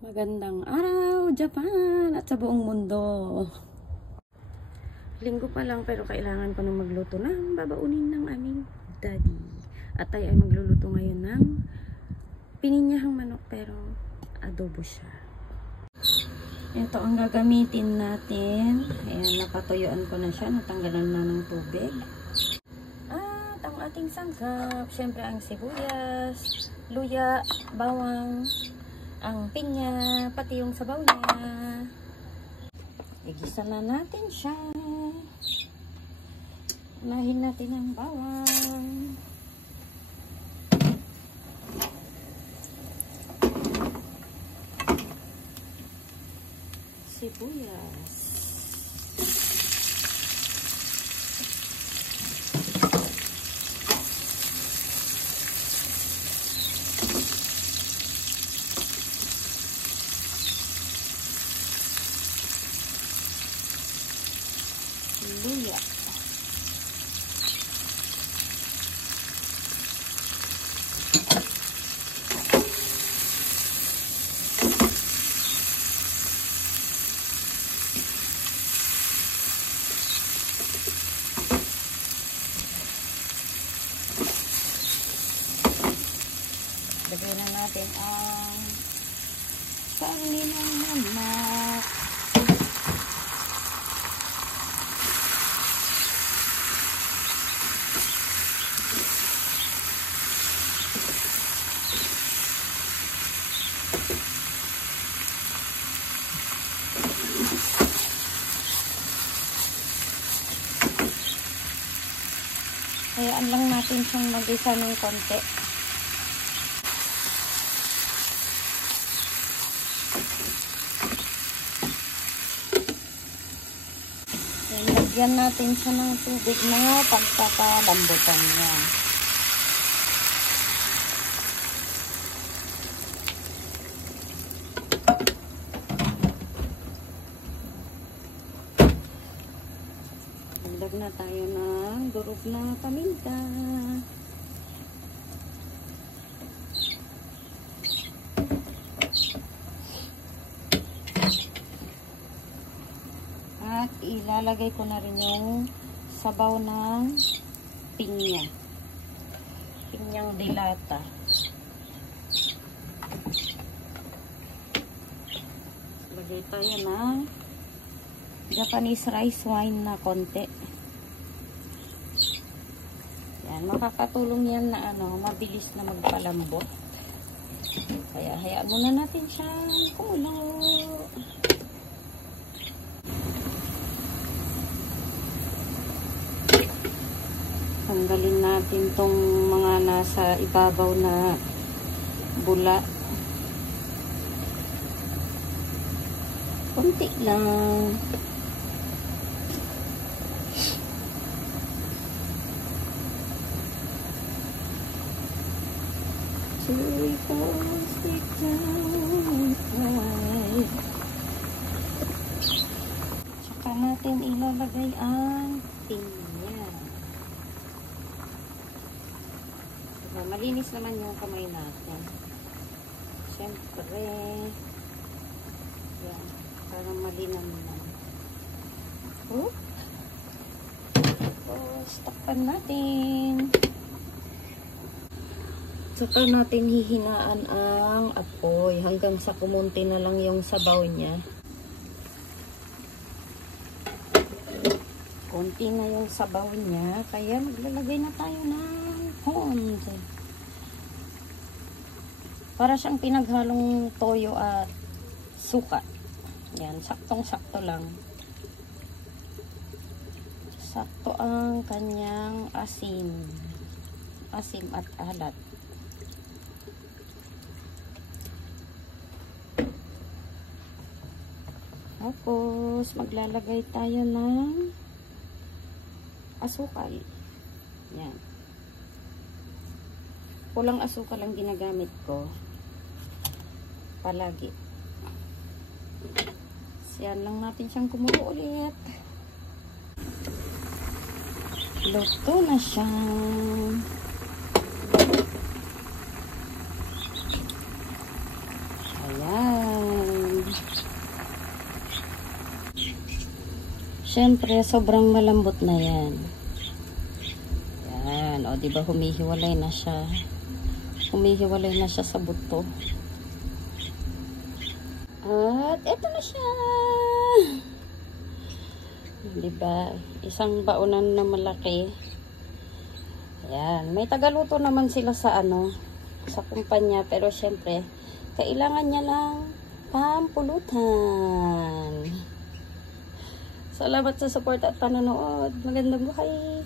Magandang araw, Japan at sa buong mundo. Linggo pa lang pero kailangan ko nang magluto ng babaunin ng aming daddy. At tayo ay magluluto ngayon ng pininyahang manok pero adobo siya. Ito ang gagamitin natin. Ayan, napatuyuan ko na siya. Natanggalan na ng tubig. At ang ating sangkap, syempre ang sibuyas, luya, bawang, ang pinya, pati yung sabaw niya. Igisa na natin siya. Unahin natin ang bawang. Sibuyas. Luya. Lagyan na natin ang karne ng manok. Hayaan lang natin siyang mag-isa ng konti. Lagyan natin siya ng tubig na pagpapalambutan niya. Lagdag na tayo ng durog na paminta. At ilalagay ko na rin yung sabaw ng pinya. Pinyang dilata. Lagay tayo ng Japanese rice wine na konti. Yan, makakatulong yan na mabilis na magpalambot. Kaya hayaan muna natin siyang kumulo. Tanggalin natin tong mga nasa ibabaw na bula. Kunti lang. Tsaka natin ilalagay ang pinya. Diba, malinis naman yung kamay natin. Siyempre, yan, parang malinam lang. Tapos, takpan natin. Saka natin hihinaan ang apoy hanggang sa kumunti na lang yung sabaw niya. Kunti na yung sabaw niya, kaya maglalagay na tayo ng konti. Para siyang pinaghalong toyo at suka. Yan, saktong-sakto lang. Sakto ang kanyang asim. Asim at alat. Tapos, maglalagay tayo ng asukal. Yan. Pulang asukal ang ginagamit ko. Palagi. Siyan lang natin siyang kumulo ulit. Luto na siya. Ayan. Siyempre, sobrang malambot na yan. Yan. O, diba humihiwalay na siya. Humihiwalay na siya sa buto. At, eto na siya. Diba? Isang baonan na malaki. Ayan. May tagaluto naman sila sa sa kumpanya. Pero syempre, kailangan niya lang pampulutan. Salamat sa support at panonood. Magandang buhay.